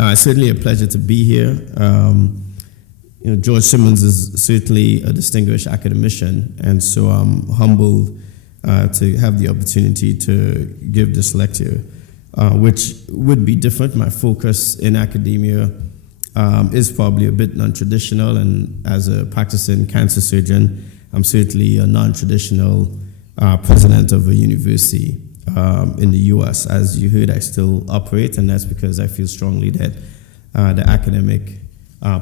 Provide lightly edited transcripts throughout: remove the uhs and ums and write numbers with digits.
It's certainly a pleasure to be here. George Simmons is certainly a distinguished academician, and so I'm humbled to have the opportunity to give this lecture, which would be different. My focus in academia is probably a bit non-traditional, and as a practicing cancer surgeon, I'm certainly a non-traditional president of a university in the U.S. As you heard, I still operate, and that's because I feel strongly that the academic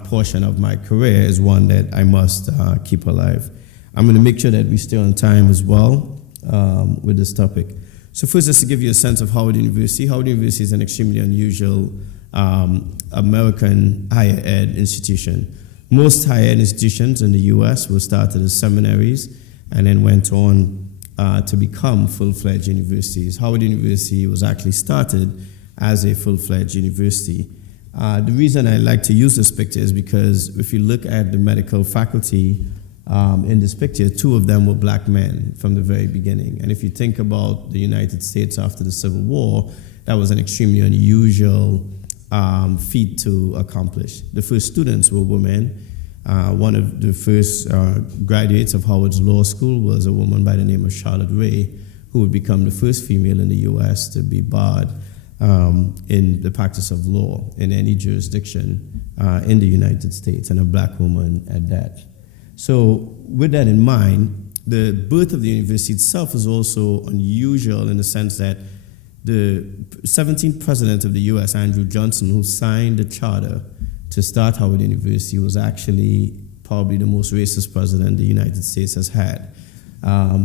portion of my career is one that I must keep alive. I'm going to make sure that we stay on time as well with this topic. So first, just to give you a sense of Howard University. Howard University is an extremely unusual American higher ed institution. Most higher ed institutions in the U.S. were started as seminaries and then went on to become full-fledged universities. Howard University was actually started as a full-fledged university. The reason I like to use this picture is because if you look at the medical faculty in this picture, two of them were black men from the very beginning. And if you think about the United States after the Civil War, that was an extremely unusual feat to accomplish. The first students were women. One of the first graduates of Howard's Law School was a woman by the name of Charlotte Ray, who would become the first female in the U.S. to be barred in the practice of law in any jurisdiction in the United States, and a black woman at that. So with that in mind, the birth of the university itself is also unusual in the sense that the 17th president of the U.S., Andrew Johnson, who signed the charter to start Howard University, was actually probably the most racist president the United States has had.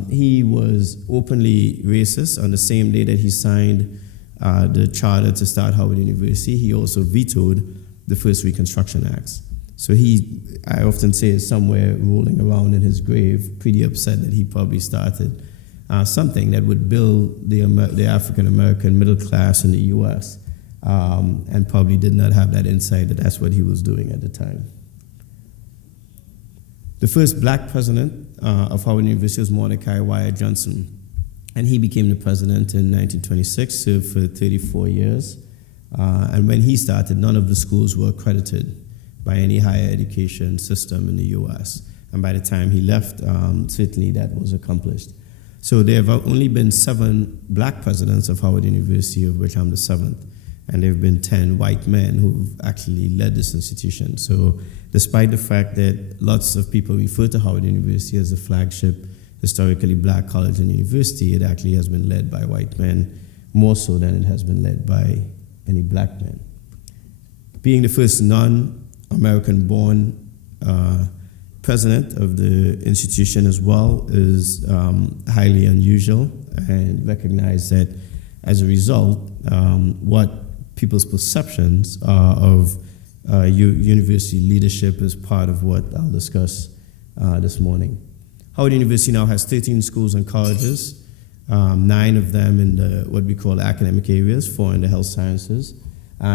He was openly racist. On the same day that he signed the charter to start Howard University, he also vetoed the first Reconstruction Acts. So I often say, is somewhere rolling around in his grave, pretty upset that he probably started something that would build the African-American middle class in the U.S., and probably did not have that insight that that's what he was doing at the time. The first black president of Howard University was Mordecai Wyatt Johnson, and he became the president in 1926, served for 34 years. And when he started, none of the schools were accredited by any higher education system in the U.S. And by the time he left, certainly that was accomplished. So there have only been 7 black presidents of Howard University, of which I'm the 7th. And there have been 10 white men who've actually led this institution. So despite the fact that lots of people refer to Howard University as the flagship historically black college and university, it actually has been led by white men, more so than it has been led by any black men. Being the first non-American born president of the institution as well is highly unusual, and recognize that as a result, what people's perceptions of university leadership is part of what I'll discuss this morning. Howard University now has 13 schools and colleges, 9 of them in what we call academic areas, 4 in the health sciences.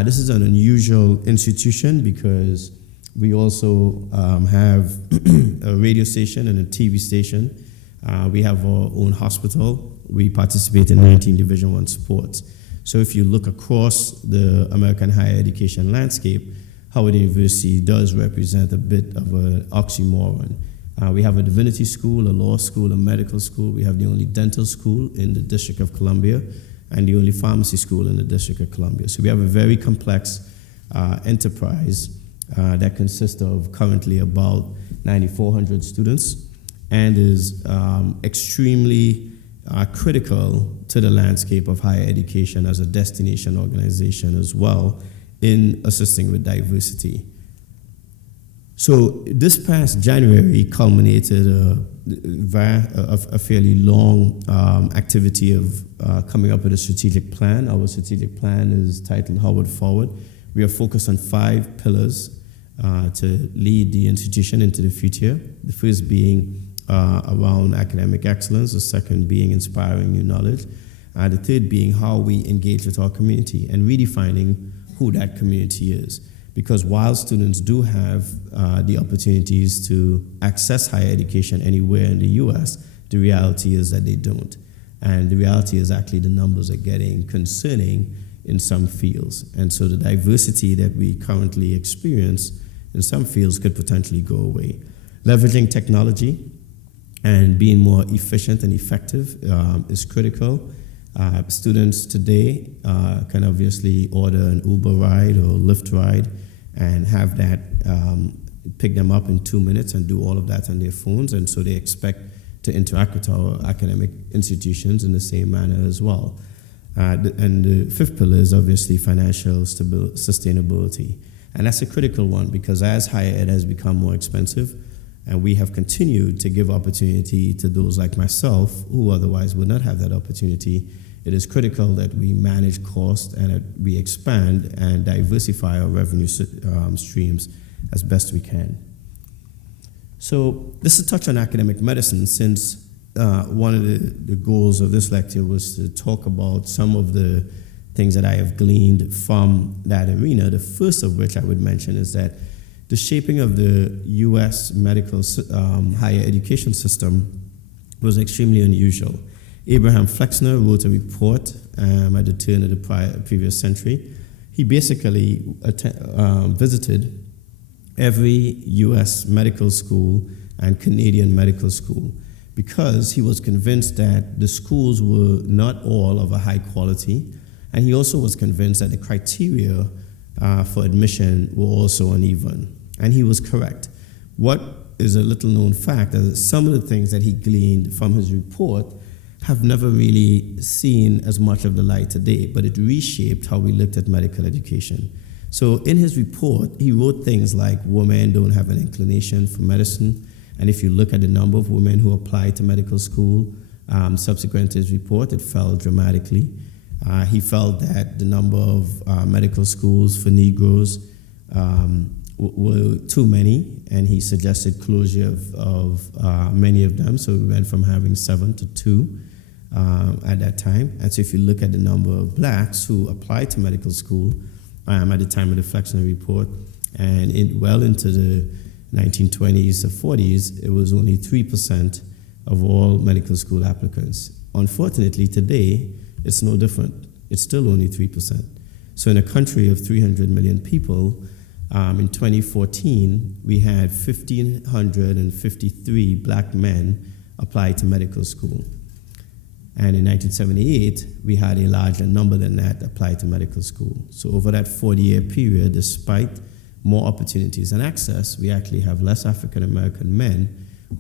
This is an unusual institution because we also have a radio station and a TV station. We have our own hospital. We participate in 19 Division I sports. So if you look across the American higher education landscape, Howard University does represent a bit of an oxymoron. We have a divinity school, a law school, a medical school. We have the only dental school in the District of Columbia and the only pharmacy school in the District of Columbia. So we have a very complex enterprise that consists of currently about 9,400 students and is extremely critical to the landscape of higher education as a destination organization as well in assisting with diversity. So this past January culminated a fairly long activity of coming up with a strategic plan. Our strategic plan is titled Howard Forward. We are focused on 5 pillars to lead the institution into the future. The first being around academic excellence, the second being inspiring new knowledge, the third being how we engage with our community and redefining who that community is. Because while students do have the opportunities to access higher education anywhere in the U.S., the reality is that they don't. And the reality is actually the numbers are getting concerning in some fields. And so the diversity that we currently experience in some fields could potentially go away. Leveraging technology and being more efficient and effective is critical. Students today can obviously order an Uber ride or Lyft ride and have that pick them up in 2 minutes and do all of that on their phones. And so they expect to interact with our academic institutions in the same manner as well. And the fifth pillar is obviously financial sustainability. And that's a critical one because as higher ed has become more expensive, and we have continued to give opportunity to those like myself who otherwise would not have that opportunity, it is critical that we manage costs and that we expand and diversify our revenue streams as best we can. So this is a touch on academic medicine, since one of the goals of this lecture was to talk about some of the things that I have gleaned from that arena. The first of which I would mention is that the shaping of the U.S. medical higher education system was extremely unusual. Abraham Flexner wrote a report at the turn of the previous century. He basically visited every U.S. medical school and Canadian medical school because he was convinced that the schools were not all of a high quality, and he also was convinced that the criteria for admission were also uneven. And he was correct. What is a little known fact is that some of the things that he gleaned from his report have never really seen as much of the light today, but it reshaped how we looked at medical education. So in his report, he wrote things like women don't have an inclination for medicine. And if you look at the number of women who applied to medical school, subsequent to his report, it fell dramatically. He felt that the number of medical schools for Negroes were too many, and he suggested closure of many of them. So we went from having 7 to 2 at that time. And so if you look at the number of blacks who applied to medical school at the time of the Flexner report, and well into the 1920s or 40s, it was only 3% of all medical school applicants. Unfortunately, today, it's no different. It's still only 3%. So in a country of 300 million people, in 2014, we had 1,553 black men apply to medical school. And in 1978, we had a larger number than that apply to medical school. So over that 40-year period, despite more opportunities and access, we actually have less African-American men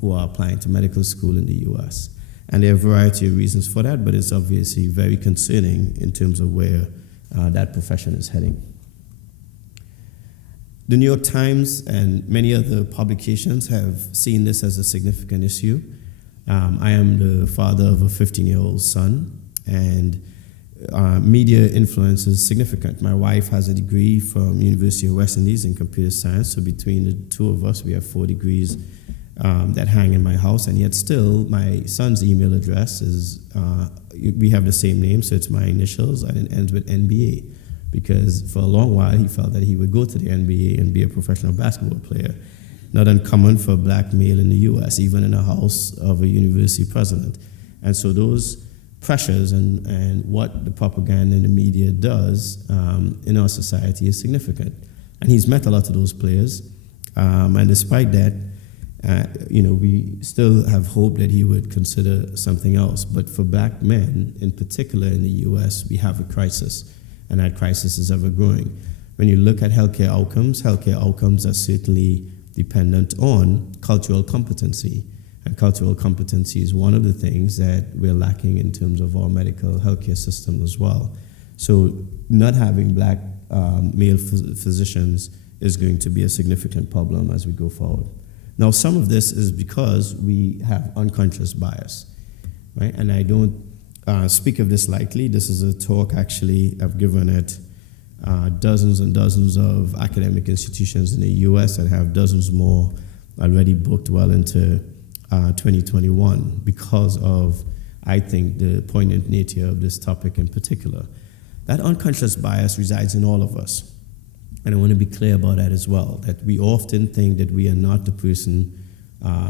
who are applying to medical school in the U.S. And there are a variety of reasons for that, but it's obviously very concerning in terms of where that profession is heading. The New York Times and many other publications have seen this as a significant issue. I am the father of a 15-year-old son, and media influence is significant. My wife has a degree from University of West Indies in computer science, so between the two of us, we have 4 degrees that hang in my house, and yet still my son's email address is, we have the same name, so it's my initials, and it ends with NBA, because for a long while he felt that he would go to the NBA and be a professional basketball player. Not uncommon for a black male in the U.S., even in the house of a university president. And so those pressures and what the propaganda and the media does in our society is significant. And he's met a lot of those players, and despite that, we still have hope that he would consider something else. But for black men, in particular in the U.S., we have a crisis, and that crisis is ever growing. When you look at healthcare outcomes are certainly dependent on cultural competency. And cultural competency is one of the things that we're lacking in terms of our medical healthcare system as well. So not having black male physicians is going to be a significant problem as we go forward. Now, some of this is because we have unconscious bias, right? And I don't speak of this lightly. This is a talk actually I've given at dozens and dozens of academic institutions in the U.S. and have dozens more already booked well into 2021 because of, I think, the poignant nature of this topic in particular. That unconscious bias resides in all of us. And I want to be clear about that as well, that we often think that we are not the person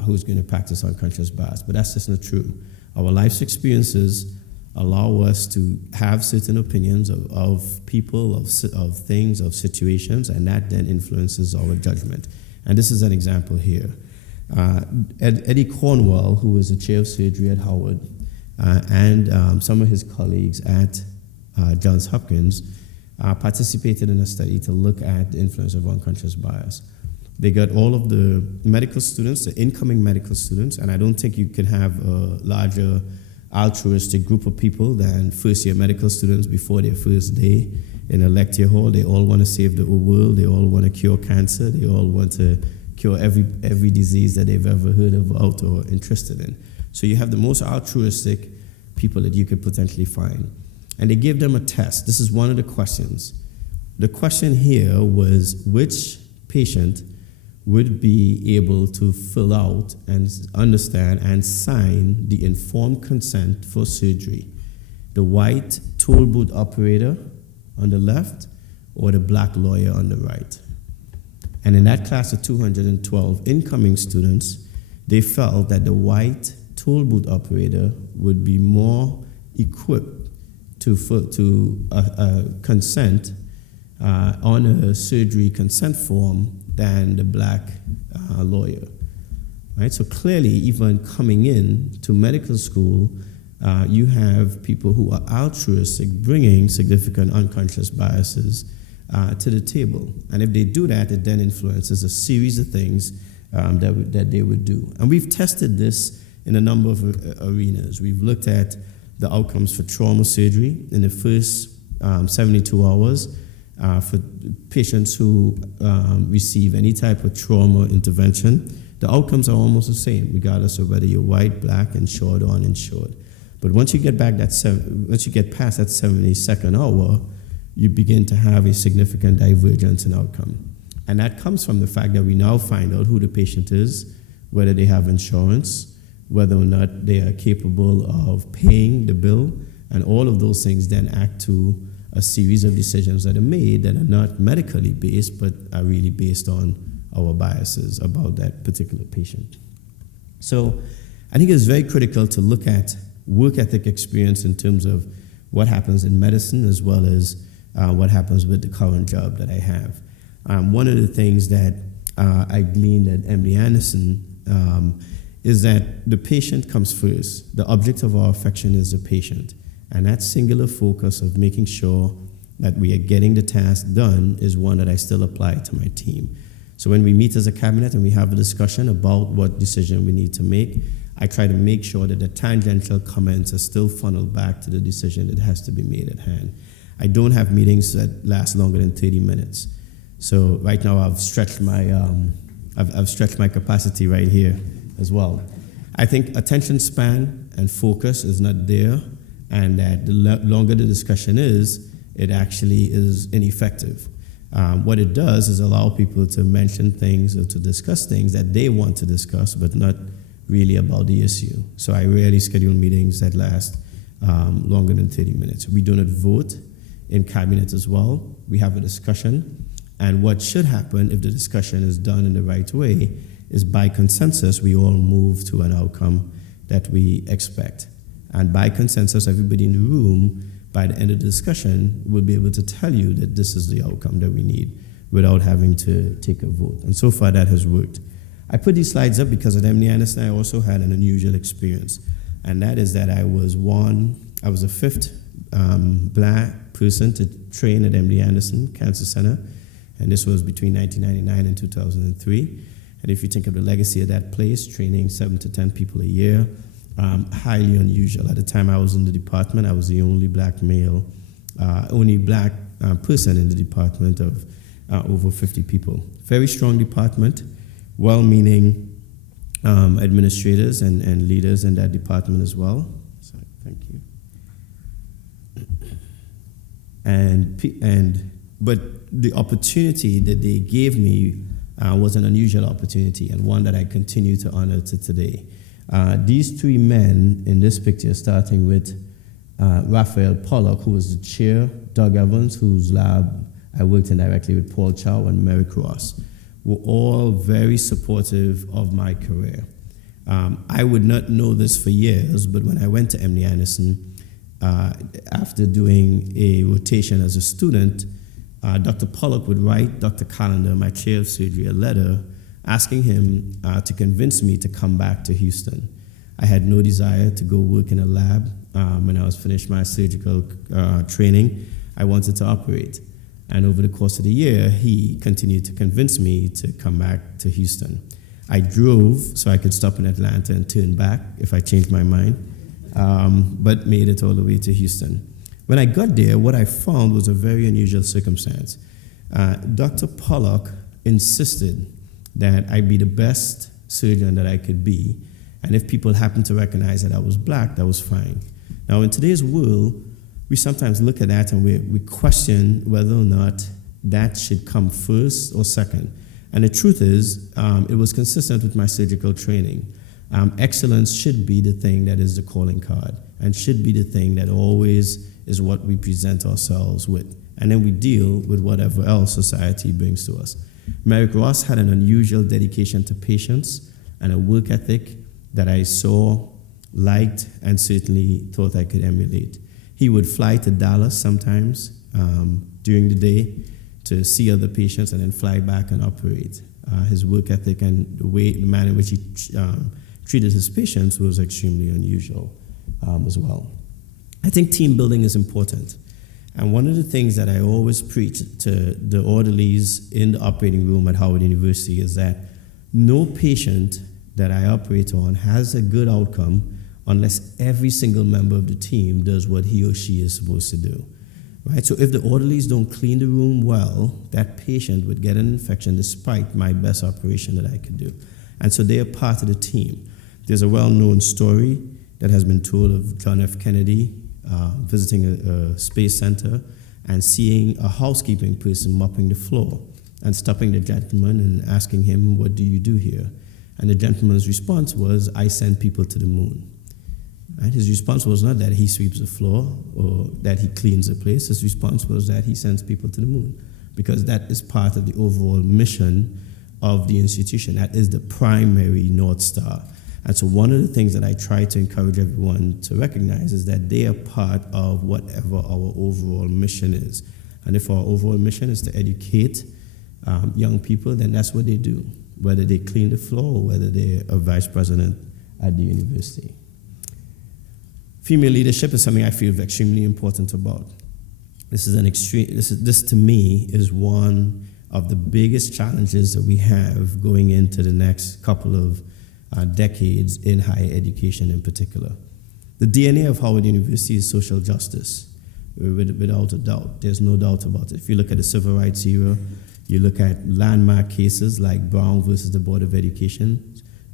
who's going to practice unconscious bias, but that's just not true. Our life's experiences allow us to have certain opinions of people, of things, of situations, and that then influences our judgment. And this is an example here. Eddie Cornwell, who was the chair of surgery at Howard, and some of his colleagues at Johns Hopkins participated in a study to look at the influence of unconscious bias. They got all of the medical students, the incoming medical students, and I don't think you can have a larger altruistic group of people than first-year medical students before their first day in a lecture hall. They all want to save the world. They all want to cure cancer. They all want to cure every disease that they've ever heard about or interested in. So you have the most altruistic people that you could potentially find. And they gave them a test. This is one of the questions. The question here was which patient would be able to fill out and understand and sign the informed consent for surgery. The white toll booth operator on the left or the black lawyer on the right. And in that class of 212 incoming students, they felt that the white toll booth operator would be more equipped to consent on a surgery consent form than the black lawyer, right? So clearly, even coming in to medical school, you have people who are altruistic, bringing significant unconscious biases to the table. And if they do that, it then influences a series of things that they would do. And we've tested this in a number of arenas. We've looked at the outcomes for trauma surgery in the first 72 hours. For patients who receive any type of trauma intervention, the outcomes are almost the same, regardless of whether you're white, black, insured, or uninsured. But once you get past that 72nd hour, you begin to have a significant divergence in outcome. And that comes from the fact that we now find out who the patient is, whether they have insurance, whether or not they are capable of paying the bill, and all of those things then act to a series of decisions that are made that are not medically based, but are really based on our biases about that particular patient. So I think it's very critical to look at work ethic experience in terms of what happens in medicine as well as what happens with the current job that I have. One of the things that I gleaned at MD Anderson is that the patient comes first. The object of our affection is the patient. And that singular focus of making sure that we are getting the task done is one that I still apply to my team. So when we meet as a cabinet and we have a discussion about what decision we need to make, I try to make sure that the tangential comments are still funneled back to the decision that has to be made at hand. I don't have meetings that last longer than 30 minutes. So right now I've stretched my capacity right here as well. I think attention span and focus is not there, and that the longer the discussion is, it actually is ineffective. What it does is allow people to mention things or to discuss things that they want to discuss, but not really about the issue. So I rarely schedule meetings that last longer than 30 minutes. We do not vote in cabinet as well. We have a discussion, and what should happen if the discussion is done in the right way is by consensus, we all move to an outcome that we expect. And by consensus, everybody in the room, by the end of the discussion, will be able to tell you that this is the outcome that we need without having to take a vote. And so far, that has worked. I put these slides up because at MD Anderson, I also had an unusual experience. And that is that I was the fifth black person to train at MD Anderson Cancer Center. And this was between 1999 and 2003. And if you think of the legacy of that place, training 7 to 10 people a year, highly unusual. At the time I was in the department, I was the only black male, only black person in the department of over 50 people. Very strong department, well-meaning administrators and leaders in that department as well. So, thank you. But the opportunity that they gave me was an unusual opportunity, and one that I continue to honor to today. These three men in this picture, starting with Raphael Pollock, who was the chair, Doug Evans, whose lab I worked in directly with Paul Chow, and Merrick Ross, were all very supportive of my career. I would not know this for years, but when I went to MD Anderson, after doing a rotation as a student, Dr. Pollock would write Dr. Carlington, my chair of surgery, a letter asking him to convince me to come back to Houston. I had no desire to go work in a lab. When I was finished my surgical training, I wanted to operate. And over the course of the year, he continued to convince me to come back to Houston. I drove so I could stop in Atlanta and turn back if I changed my mind, but made it all the way to Houston. When I got there, what I found was a very unusual circumstance. Dr. Pollock insisted that I be the best surgeon that I could be, and if people happened to recognize that I was black, that was fine. Now, in today's world, we sometimes look at that and we question whether or not that should come first or second. And the truth is, it was consistent with my surgical training. Excellence should be the thing that is the calling card, and should be the thing that always is what we present ourselves with. And then we deal with whatever else society brings to us. Merrick Ross had an unusual dedication to patients and a work ethic that I saw, liked, and certainly thought I could emulate. He would fly to Dallas sometimes during the day to see other patients and then fly back and operate. His work ethic and the manner in which he treated his patients was extremely unusual as well. I think team building is important. And one of the things that I always preach to the orderlies in the operating room at Howard University is that no patient that I operate on has a good outcome unless every single member of the team does what he or she is supposed to do. Right? So if the orderlies don't clean the room well, that patient would get an infection despite my best operation that I could do. And so they are part of the team. There's a well-known story that has been told of John F. Kennedy visiting a space center and seeing a housekeeping person mopping the floor and stopping the gentleman and asking him, "What do you do here?" And the gentleman's response was, "I send people to the moon." And his response was not that he sweeps the floor or that he cleans the place. His response was that he sends people to the moon, because that is part of the overall mission of the institution. That is the primary North Star. And so one of the things that I try to encourage everyone to recognize is that they are part of whatever our overall mission is. And if our overall mission is to educate young people, then that's what they do, whether they clean the floor or whether they're a vice president at the university. Female leadership is something I feel extremely important about. This to me is one of the biggest challenges that we have going into the next couple of decades in higher education in particular. The DNA of Howard University is social justice, without a doubt. There's no doubt about it. If you look at the civil rights era, you look at landmark cases like Brown versus the Board of Education,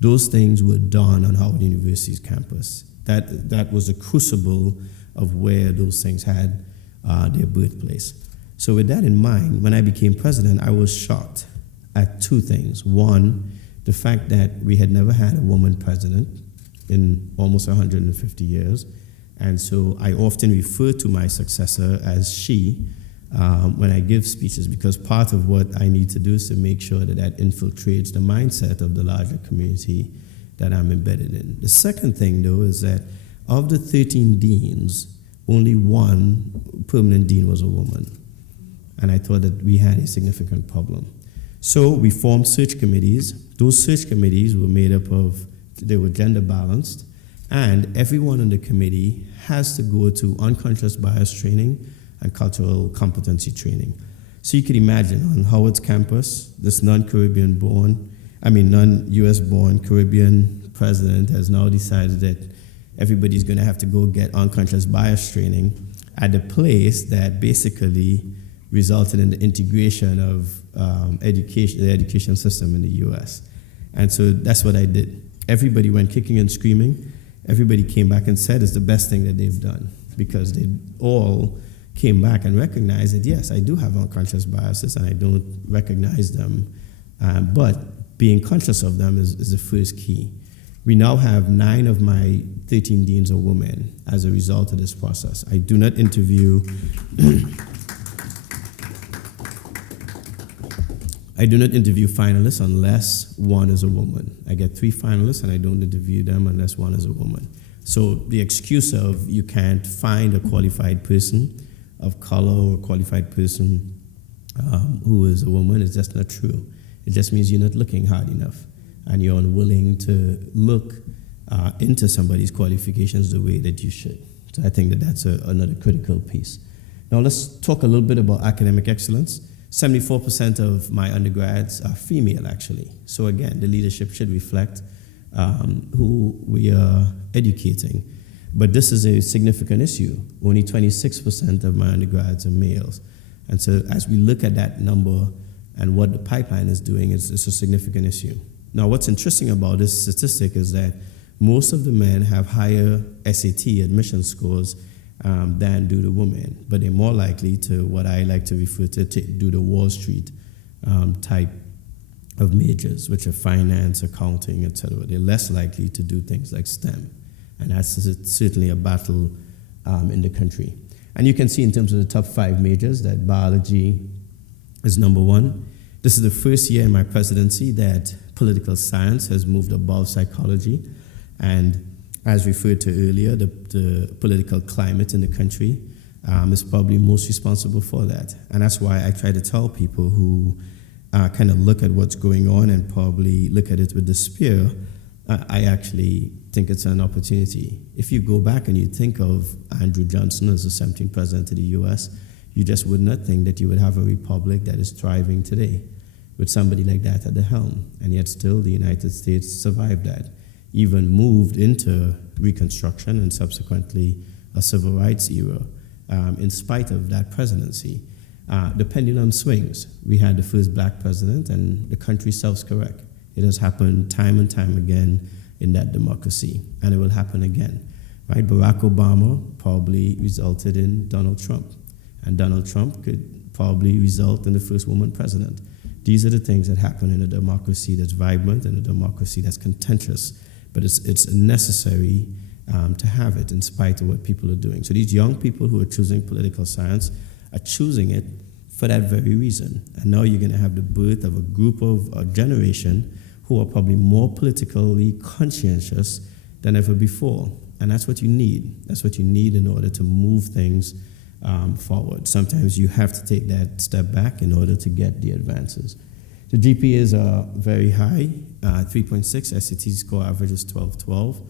those things were done on Howard University's campus. That was the crucible of where those things had their birthplace. So with that in mind, when I became president, I was shocked at two things. One, the fact that we had never had a woman president in almost 150 years. And so I often refer to my successor as she when I give speeches, because part of what I need to do is to make sure that infiltrates the mindset of the larger community that I'm embedded in. The second thing, though, is that of the 13 deans, only one permanent dean was a woman. And I thought that we had a significant problem. So we formed search committees. Those search committees were made up of, they were gender balanced, and everyone on the committee has to go to unconscious bias training and cultural competency training. So you can imagine on Howard's campus, this non-US born Caribbean president has now decided that everybody's going to have to go get unconscious bias training at a place that basically resulted in the integration of the education system in the US. And so that's what I did. Everybody went kicking and screaming. Everybody came back and said it's the best thing that they've done, because they all came back and recognized that, yes, I do have unconscious biases and I don't recognize them, but being conscious of them is the first key. We now have 9 of my 13 deans are women as a result of this process. I do not interview finalists unless one is a woman. I get 3 finalists and I don't interview them unless one is a woman. So the excuse of you can't find a qualified person of color or a qualified person who is a woman is just not true. It just means you're not looking hard enough and you're unwilling to look into somebody's qualifications the way that you should. So I think that that's another critical piece. Now let's talk a little bit about academic excellence. 74% of my undergrads are female, actually. So again, the leadership should reflect who we are educating. But this is a significant issue. Only 26% of my undergrads are males. And so as we look at that number and what the pipeline is doing, it's a significant issue. Now, what's interesting about this statistic is that most of the men have higher SAT admission scores than do the women, but they're more likely to, what I like to refer to, do the Wall Street type of majors, which are finance, accounting, etc. They're less likely to do things like STEM, and that's certainly a battle in the country. And you can see in terms of the top 5 majors that biology is number 1. This is the first year in my presidency that political science has moved above psychology, and as referred to earlier, the political climate in the country is probably most responsible for that. And that's why I try to tell people who kind of look at what's going on and probably look at it with despair, I actually think it's an opportunity. If you go back and you think of Andrew Johnson as the 17th president of the US, you just would not think that you would have a republic that is thriving today with somebody like that at the helm. And yet still the United States survived that, even moved into Reconstruction and subsequently a civil rights era in spite of that presidency. The pendulum swings. We had the first black president and the country self-correct. It has happened time and time again in that democracy, and it will happen again. Right? Barack Obama probably resulted in Donald Trump, and Donald Trump could probably result in the first woman president. These are the things that happen in a democracy that's vibrant and a democracy that's contentious. But it's necessary to have it in spite of what people are doing. So these young people who are choosing political science are choosing it for that very reason. And now you're going to have the birth of a group of a generation who are probably more politically conscientious than ever before. And that's what you need. That's what you need in order to move things forward. Sometimes you have to take that step back in order to get the advances. The GPAs are very high, 3.6, SAT score average is 12.12.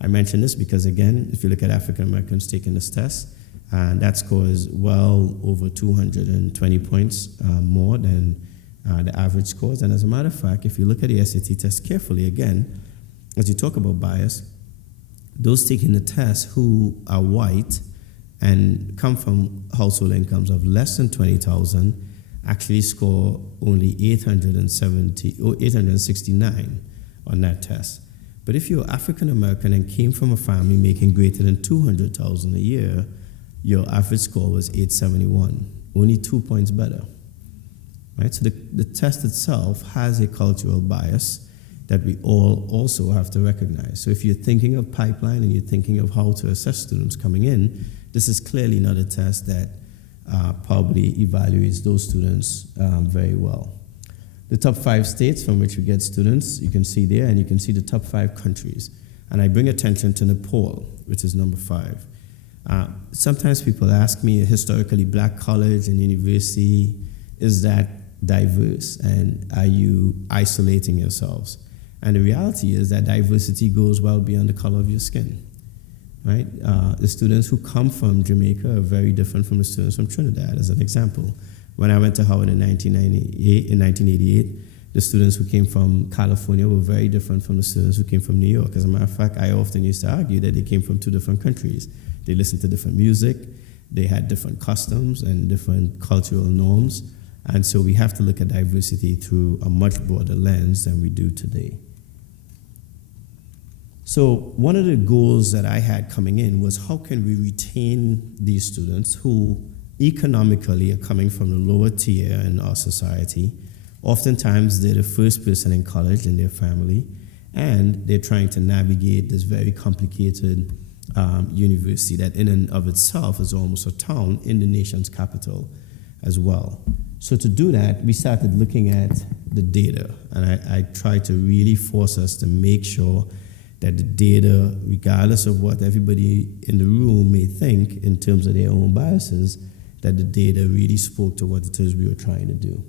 I mention this because, again, if you look at African Americans taking this test, that score is well over 220 points more than the average scores. And as a matter of fact, if you look at the SAT test carefully, again, as you talk about bias, those taking the test who are white and come from household incomes of less than 20,000 actually score only 869 on that test. But if you're African American and came from a family making greater than 200,000 a year, your average score was 871, only 2 points better. Right? So the test itself has a cultural bias that we all also have to recognize. So if you're thinking of pipeline and you're thinking of how to assess students coming in, this is clearly not a test that probably evaluates those students very well. The top 5 states from which we get students, you can see there, and you can see the top 5 countries. And I bring attention to Nepal, which is number 5. Sometimes people ask me, historically, black college and university, is that diverse? And are you isolating yourselves? And the reality is that diversity goes well beyond the color of your skin. Right? The students who come from Jamaica are very different from the students from Trinidad, as an example. When I went to Howard in 1988, the students who came from California were very different from the students who came from New York. As a matter of fact, I often used to argue that they came from 2 different countries. They listened to different music, they had different customs and different cultural norms, and so we have to look at diversity through a much broader lens than we do today. So one of the goals that I had coming in was how can we retain these students who economically are coming from the lower tier in our society. Oftentimes they're the first person in college in their family, and they're trying to navigate this very complicated university that in and of itself is almost a town in the nation's capital as well. So to do that, we started looking at the data, and I tried to really force us to make sure that the data, regardless of what everybody in the room may think in terms of their own biases, that the data really spoke to what it is we were trying to do.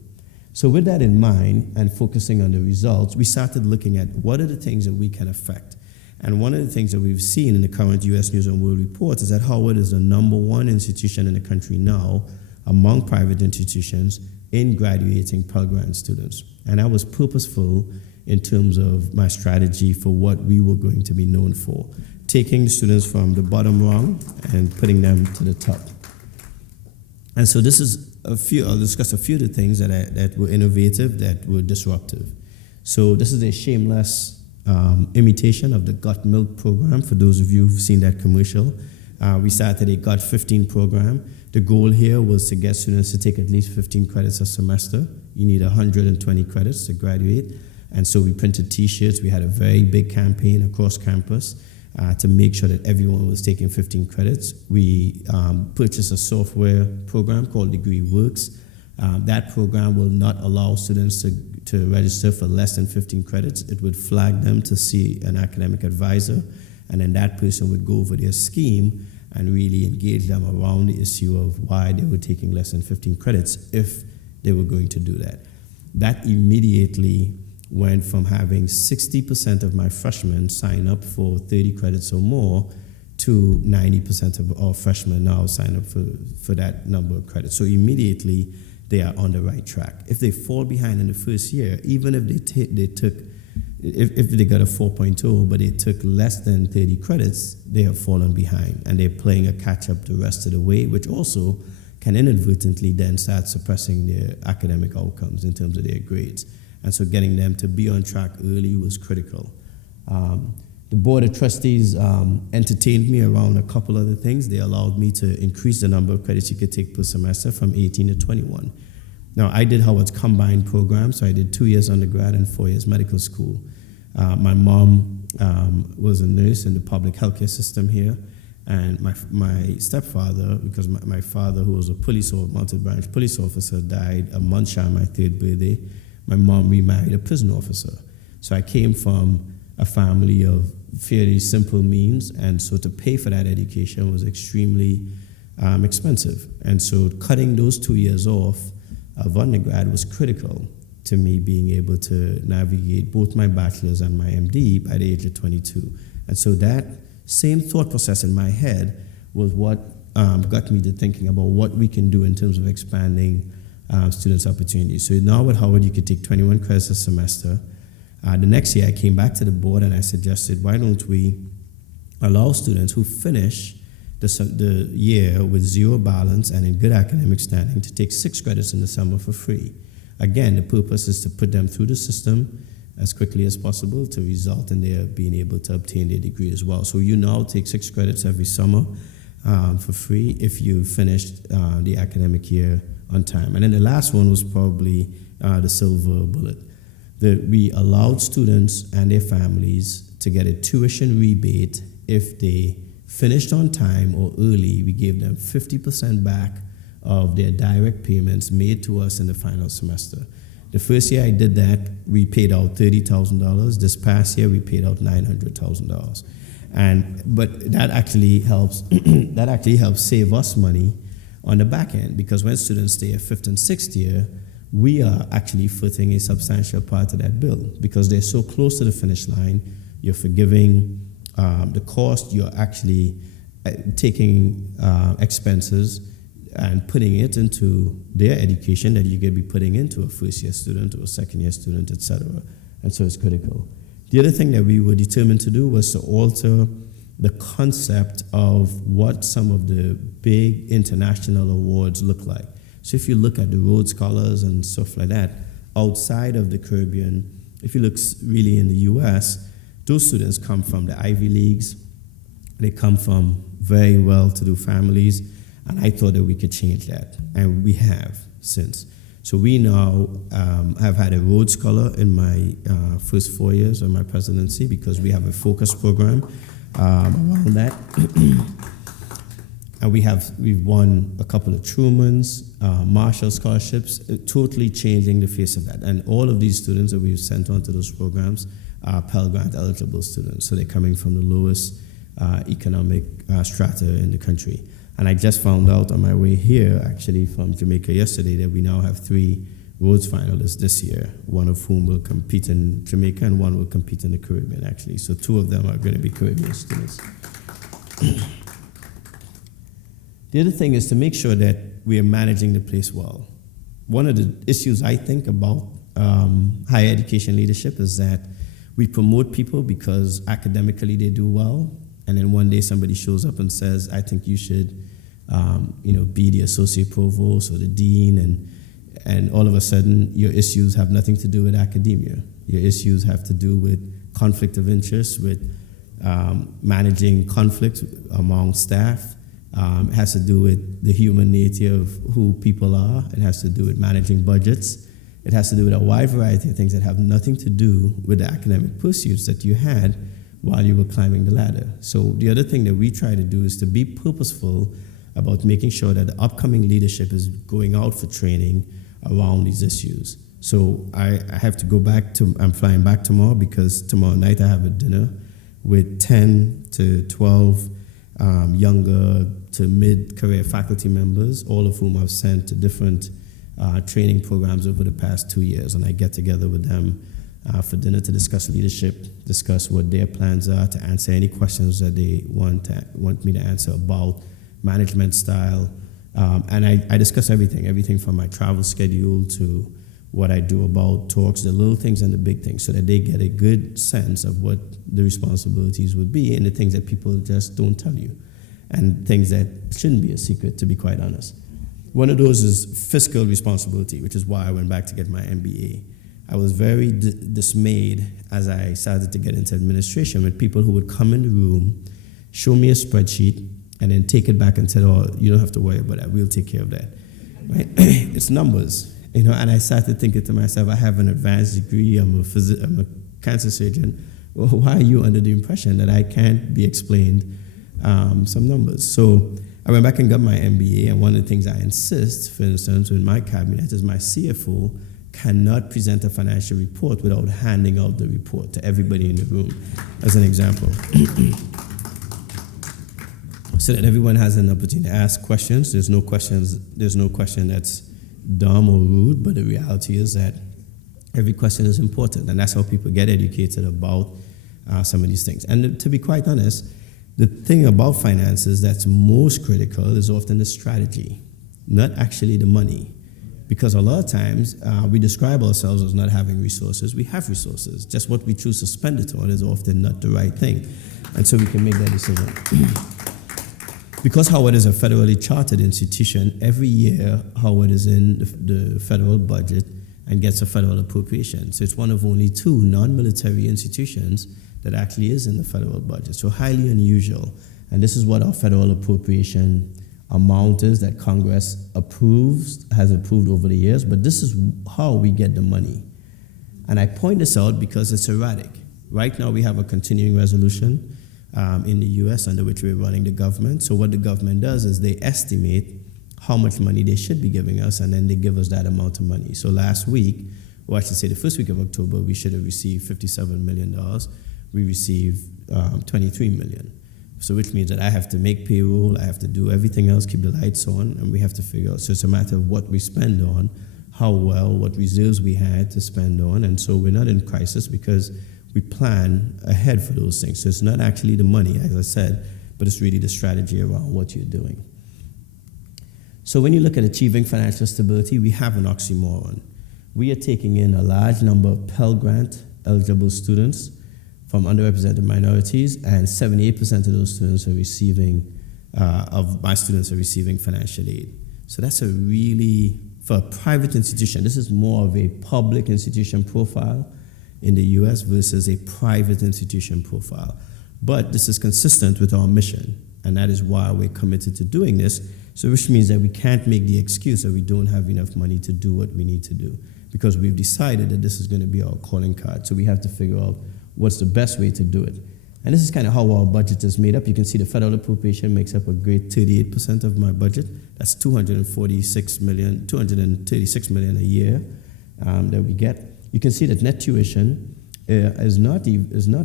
So with that in mind and focusing on the results, we started looking at what are the things that we can affect. And one of the things that we've seen in the current U.S. News and World Report is that Howard is the #1 institution in the country now among private institutions in graduating Pell Grant students. And that was purposeful in terms of my strategy for what we were going to be known for, taking students from the bottom rung and putting them to the top. And so this is I'll discuss a few of the things that were innovative, that were disruptive. So this is a shameless imitation of the Got Milk program, for those of you who've seen that commercial. We started a Got 15 program. The goal here was to get students to take at least 15 credits a semester. You need 120 credits to graduate. And so we printed T-shirts. We had a very big campaign across campus to make sure that everyone was taking 15 credits. We purchased a software program called DegreeWorks. That program will not allow students to register for less than 15 credits. It would flag them to see an academic advisor, and then that person would go over their scheme and really engage them around the issue of why they were taking less than 15 credits if they were going to do that. That immediately went from having 60% of my freshmen sign up for 30 credits or more to 90% of our freshmen now sign up for that number of credits. So immediately they are on the right track. If they fall behind in the first year, even if if they got a 4.0 but they took less than 30 credits, they have fallen behind and they're playing a catch-up the rest of the way, which also can inadvertently then start suppressing their academic outcomes in terms of their grades. And so getting them to be on track early was critical. The Board of Trustees entertained me around a couple other things. They allowed me to increase the number of credits you could take per semester from 18 to 21. Now, I did Howard's combined program, so I did 2 years undergrad and 4 years medical school. My mom was a nurse in the public healthcare system here, and my stepfather, because my father, who was a multi-branch police officer, died a month shy of my 3rd birthday. My mom remarried a prison officer. So I came from a family of fairly simple means, and so to pay for that education was extremely expensive. And so cutting those 2 years off of undergrad was critical to me being able to navigate both my bachelor's and my MD by the age of 22. And so that same thought process in my head was what got me to thinking about what we can do in terms of expanding students' opportunities. So now at Howard, you could take 21 credits a semester. The next year, I came back to the board and I suggested, why don't we allow students who finish the year with zero balance and in good academic standing to take 6 credits in the summer for free. Again, the purpose is to put them through the system as quickly as possible to result in their being able to obtain their degree as well. So you now take 6 credits every summer for free if you finished the academic year on time. And then the last one was probably the silver bullet. We allowed students and their families to get a tuition rebate if they finished on time or early. We gave them 50% back of their direct payments made to us in the final semester. The first year I did that, we paid out $30,000. This past year, we paid out $900,000. But that actually helps save us money on the back end, because when students stay at 5th and 6th year, we are actually footing a substantial part of that bill because they're so close to the finish line. You're forgiving the cost. You're actually taking expenses and putting it into their education that you could be putting into a first-year student or a second-year student, etc. And so it's critical. The other thing that we were determined to do was to alter the concept of what some of the big international awards look like. So if you look at the Rhodes Scholars and stuff like that, outside of the Caribbean, if you look really in the US, those students come from the Ivy Leagues. They come from very well-to-do families, and I thought that we could change that, and we have since. So we now have had a Rhodes Scholar in my first 4 years of my presidency because we have a focus program around that. And we've won a couple of Trumans, Marshall scholarships, totally changing the face of that. And all of these students that we've sent on to those programs are Pell Grant eligible students. So they're coming from the lowest economic strata in the country. And I just found out on my way here, actually from Jamaica yesterday, that we now have 3 Rhodes finalists this year, one of whom will compete in Jamaica and one will compete in the Caribbean, actually. So 2 of them are going to be Caribbean students. The other thing is to make sure that we are managing the place well. One of the issues I think about higher education leadership is that we promote people because academically they do well, and then one day somebody shows up and says, I think you should be the associate provost or the dean, and all of a sudden your issues have nothing to do with academia. Your issues have to do with conflict of interest, with managing conflict among staff. It has to do with the human nature of who people are. It has to do with managing budgets. It has to do with a wide variety of things that have nothing to do with the academic pursuits that you had while you were climbing the ladder. So the other thing that we try to do is to be purposeful about making sure that the upcoming leadership is going out for training around these issues. So I have to go back I'm flying back tomorrow because tomorrow night I have a dinner with 10 to 12 younger to mid-career faculty members, all of whom I've sent to different training programs over the past 2 years. And I get together with them for dinner to discuss leadership, discuss what their plans are, to answer any questions that they want me to answer about management style. And I discuss everything from my travel schedule to what I do about talks, the little things and the big things, so that they get a good sense of what the responsibilities would be and the things that people just don't tell you, and things that shouldn't be a secret, to be quite honest. One of those is fiscal responsibility, which is why I went back to get my MBA. I was very dismayed as I started to get into administration with people who would come in the room, show me a spreadsheet, and then take it back and say, oh, you don't have to worry about that, we'll take care of that. Right? It's numbers. And I started thinking to myself, I have an advanced degree, I'm a cancer surgeon. Well, why are you under the impression that I can't be explained some numbers? So I went back and got my MBA, and one of the things I insist, for instance, with my cabinet is my CFO cannot present a financial report without handing out the report to everybody in the room, as an example. So that everyone has an opportunity to ask questions. There's no question that's dumb or rude, but the reality is that every question is important, and that's how people get educated about some of these things. And to be quite honest, the thing about finances that's most critical is often the strategy, not actually the money. Because a lot of times we describe ourselves as not having resources. We have resources. Just what we choose to spend it on is often not the right thing. And so we can make that decision. Because Howard is a federally chartered institution, every year Howard is in the federal budget and gets a federal appropriation. So it's one of only 2 non-military institutions that actually is in the federal budget. So highly unusual. And this is what our federal appropriation amount is that Congress has approved over the years. But this is how we get the money. And I point this out because it's erratic. Right now we have a continuing resolution in the U.S. under which we're running the government. So what the government does is they estimate how much money they should be giving us, and then they give us that amount of money. So last week, or I should say the first week of October, we should have received $57 million. We received $23 million. So which means that I have to make payroll, I have to do everything else, keep the lights on, and we have to figure out. So it's a matter of what we spend on, how well, what reserves we had to spend on, and so we're not in crisis because we plan ahead for those things. So it's not actually the money, as I said, but it's really the strategy around what you're doing. So when you look at achieving financial stability, we have an oxymoron. We are taking in a large number of Pell Grant eligible students from underrepresented minorities, and 78% of those students are receiving, of my students are receiving financial aid. So that's a really, for a private institution, this is more of a public institution profile in the US versus a private institution profile. But this is consistent with our mission, and that is why we're committed to doing this, so which means that we can't make the excuse that we don't have enough money to do what we need to do, because we've decided that this is going to be our calling card, so we have to figure out what's the best way to do it. And this is kind of how our budget is made up. You can see the federal appropriation makes up a great 38% of my budget. That's $236 million a year that we get. You can see that net tuition is not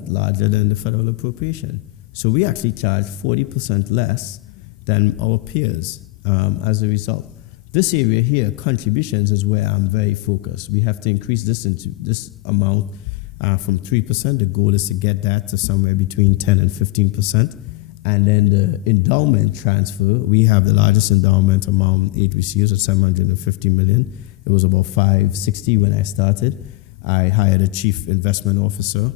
larger than the federal appropriation. So we actually charge 40% less than our peers as a result. This area here, contributions, is where I'm very focused. We have to increase this amount from 3%. The goal is to get that to somewhere between 10 and 15%. And then the endowment transfer, we have the largest endowment among HBCUs at $750 million. It was about $560 when I started. I hired a chief investment officer.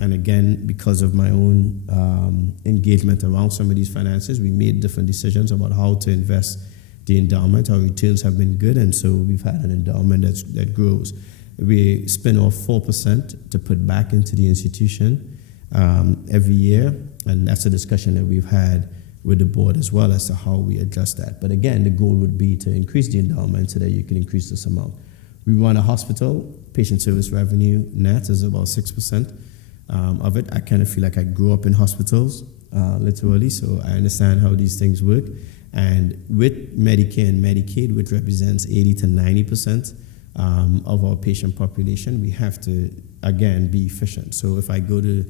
And again, because of my own engagement around some of these finances, we made different decisions about how to invest the endowment. Our returns have been good, and so we've had an endowment that grows. We spin off 4% to put back into the institution every year, and that's a discussion that we've had with the board as well as to how we adjust that. But again, the goal would be to increase the endowment so that you can increase this amount. We run a hospital. Patient service revenue net is about 6% of it. I kind of feel like I grew up in hospitals, literally, so I understand how these things work. And with Medicare and Medicaid, which represents 80 to 90% of our patient population, we have to, again, be efficient. So if I go to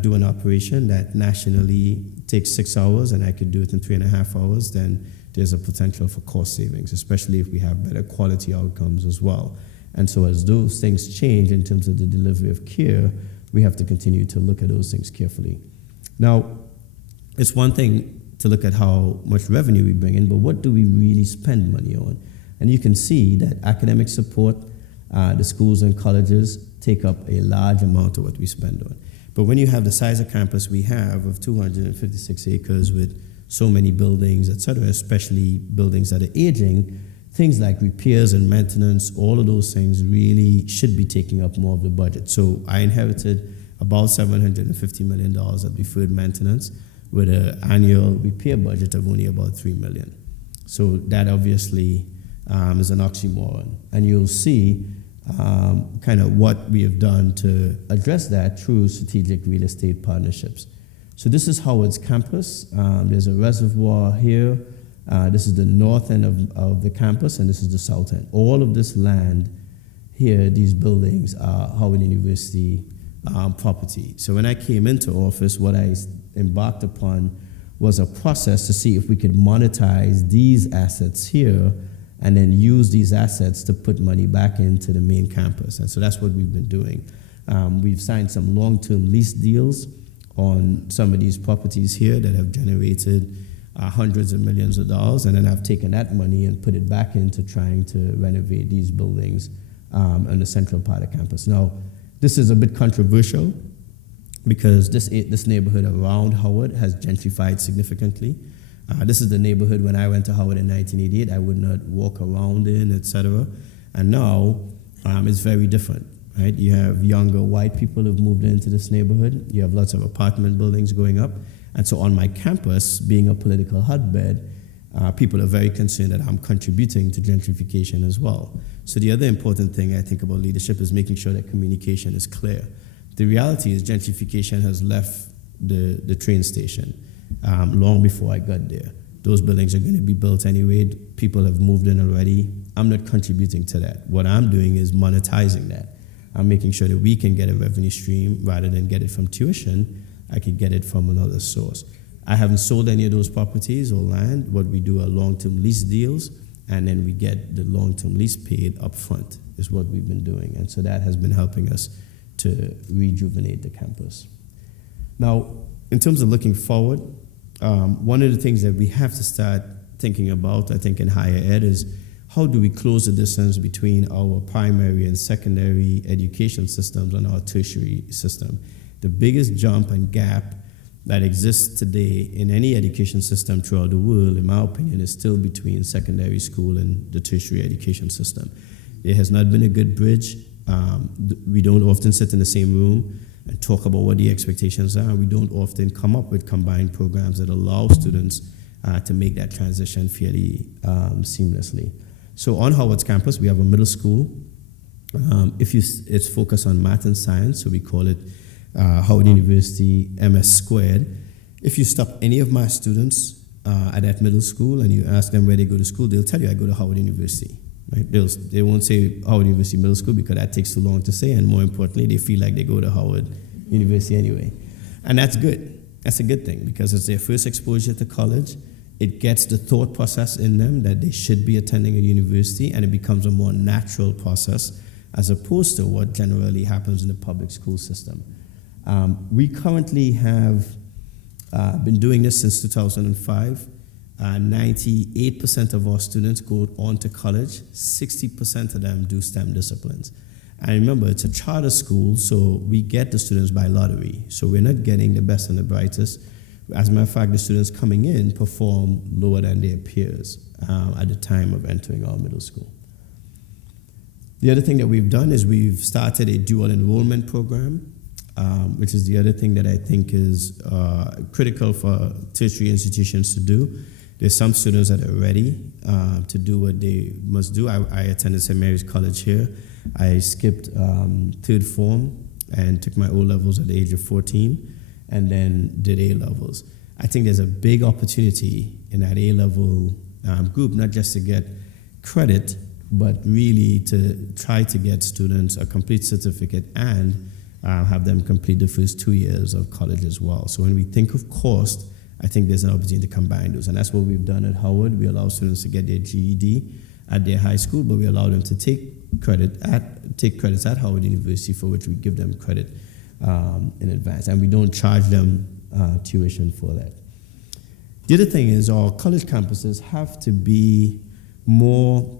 do an operation that nationally takes 6 hours and I could do it in 3.5 hours, then there's a potential for cost savings, especially if we have better quality outcomes as well. And so as those things change in terms of the delivery of care, we have to continue to look at those things carefully. Now, it's one thing to look at how much revenue we bring in, but what do we really spend money on? And you can see that academic support, the schools and colleges take up a large amount of what we spend on. But when you have the size of campus we have of 256 acres with so many buildings, et cetera, especially buildings that are aging, things like repairs and maintenance, all of those things really should be taking up more of the budget. So I inherited about $750 million of deferred maintenance with an annual repair budget of only about $3 million. So that obviously is an oxymoron. And you'll see kind of what we have done to address that through strategic real estate partnerships. So this is Howard's campus. There's a reservoir here. This is the north end of the campus, and this is the south end. All of this land here, these buildings, are Howard University property. So when I came into office, what I embarked upon was a process to see if we could monetize these assets here and then use these assets to put money back into the main campus. And so that's what we've been doing. We've signed some long-term lease deals on some of these properties here that have generated hundreds of millions of dollars, and then I've taken that money and put it back into trying to renovate these buildings on the central part of campus. Now, this is a bit controversial because this neighborhood around Howard has gentrified significantly. This is the neighborhood when I went to Howard in 1988, I would not walk around in, etc. And now it's very different, right? You have younger white people who've moved into this neighborhood. You have lots of apartment buildings going up. And so on my campus, being a political hotbed, people are very concerned that I'm contributing to gentrification as well. So the other important thing I think about leadership is making sure that communication is clear. The reality is gentrification has left the train station long before I got there. Those buildings are going to be built anyway. People have moved in already. I'm not contributing to that. What I'm doing is monetizing that. I'm making sure that we can get a revenue stream rather than get it from tuition. I could get it from another source. I haven't sold any of those properties or land. What we do are long-term lease deals, and then we get the long-term lease paid up front is what we've been doing. And so that has been helping us to rejuvenate the campus. Now, in terms of looking forward, one of the things that we have to start thinking about, I think, in higher ed is how do we close the distance between our primary and secondary education systems and our tertiary system? The biggest jump and gap that exists today in any education system throughout the world, in my opinion, is still between secondary school and the tertiary education system. There has not been a good bridge. We don't often sit in the same room and talk about what the expectations are. We don't often come up with combined programs that allow students to make that transition fairly seamlessly. So on Howard's campus, we have a middle school. It's focused on math and science, so we call it Howard University, MS squared. If you stop any of my students at that middle school and you ask them where they go to school, they'll tell you I go to Howard University. Right? They won't say Howard University Middle School because that takes too long to say, and more importantly, they feel like they go to Howard University anyway. And that's good. That's a good thing because it's their first exposure to college. It gets the thought process in them that they should be attending a university, and it becomes a more natural process as opposed to what generally happens in the public school system. We currently have been doing this since 2005. 98% of our students go on to college. 60% of them do STEM disciplines. And remember, it's a charter school, so we get the students by lottery. So we're not getting the best and the brightest. As a matter of fact, the students coming in perform lower than their peers at the time of entering our middle school. The other thing that we've done is we've started a dual enrollment program, which is the other thing that I think is critical for tertiary institutions to do. There's some students that are ready to do what they must do. I attended St. Mary's College here. I skipped third form and took my O-levels at the age of 14 and then did A-levels. I think there's a big opportunity in that A-level group, not just to get credit, but really to try to get students a complete certificate and have them complete the first 2 years of college as well. So when we think of cost, I think there's an opportunity to combine those. And that's what we've done at Howard. We allow students to get their GED at their high school, but we allow them to take credits at Howard University, for which we give them credit in advance. And we don't charge them tuition for that. The other thing is our college campuses have to be more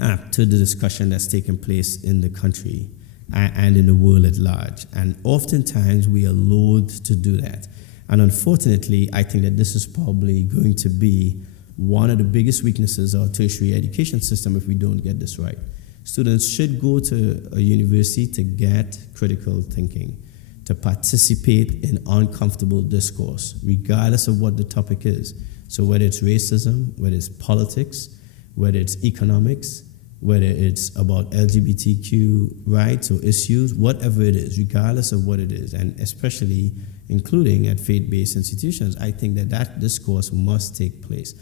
apt to the discussion that's taking place in the country and in the world at large. And oftentimes we are loath to do that. And unfortunately, I think that this is probably going to be one of the biggest weaknesses of our tertiary education system if we don't get this right. Students should go to a university to get critical thinking, to participate in uncomfortable discourse, regardless of what the topic is. So whether it's racism, whether it's politics, whether it's economics, whether it's about LGBTQ rights or issues, whatever it is, regardless of what it is, and especially including at faith-based institutions, I think that discourse must take place,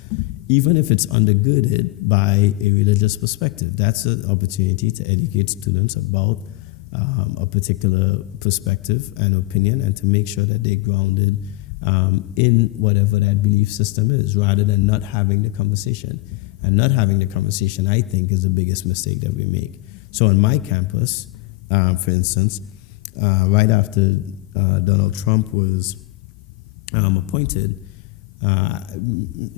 even if it's undergirded by a religious perspective. That's an opportunity to educate students about a particular perspective and opinion, and to make sure that they're grounded in whatever that belief system is, rather than not having the conversation. And not having the conversation, I think, is the biggest mistake that we make. So on my campus, for instance, right after Donald Trump was appointed,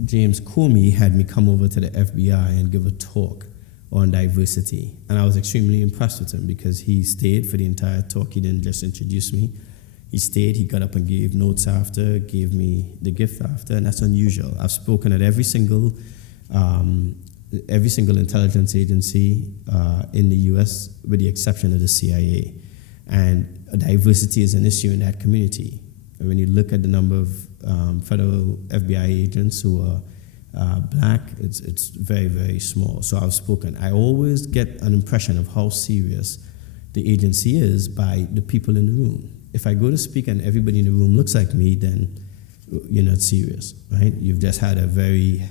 James Comey had me come over to the FBI and give a talk on diversity. And I was extremely impressed with him because he stayed for the entire talk. He didn't just introduce me. He stayed, he got up and gave notes after, gave me the gift after, and that's unusual. I've spoken at every single intelligence agency in the U.S., with the exception of the CIA. And diversity is an issue in that community. And when you look at the number of federal FBI agents who are black, it's very, very small. So I've spoken. I always get an impression of how serious the agency is by the people in the room. If I go to speak and everybody in the room looks like me, then you're not serious, right? You've just had every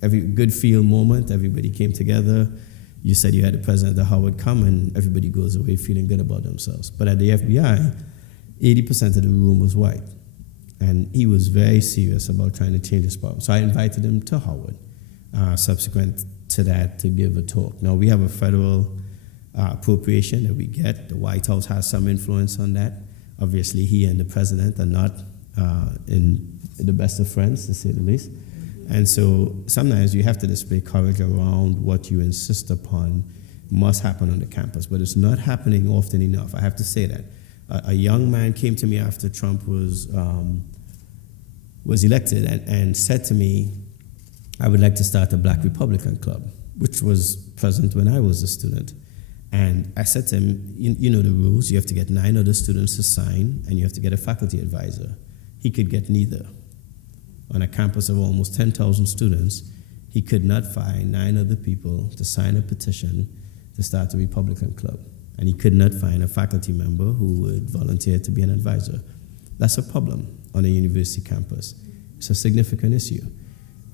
good feel moment. Everybody came together. You said you had the president of Howard come, and everybody goes away feeling good about themselves. But at the FBI, 80% of the room was white. And he was very serious about trying to change this problem. So I invited him to Howard, subsequent to that, to give a talk. Now, we have a federal appropriation that we get. The White House has some influence on that. Obviously, he and the president are not in the best of friends, to say the least. And so sometimes you have to display courage around what you insist upon must happen on the campus, but it's not happening often enough. I have to say that. A young man came to me after Trump was elected and said to me, I would like to start a Black Republican club, which was present when I was a student. And I said to him, you know the rules. You have to get 9 other students to sign, and you have to get a faculty advisor. He could get neither. On a campus of almost 10,000 students, he could not find 9 other people to sign a petition to start a Republican club. and he could not find a faculty member who would volunteer to be an advisor. That's a problem on a university campus. It's a significant issue,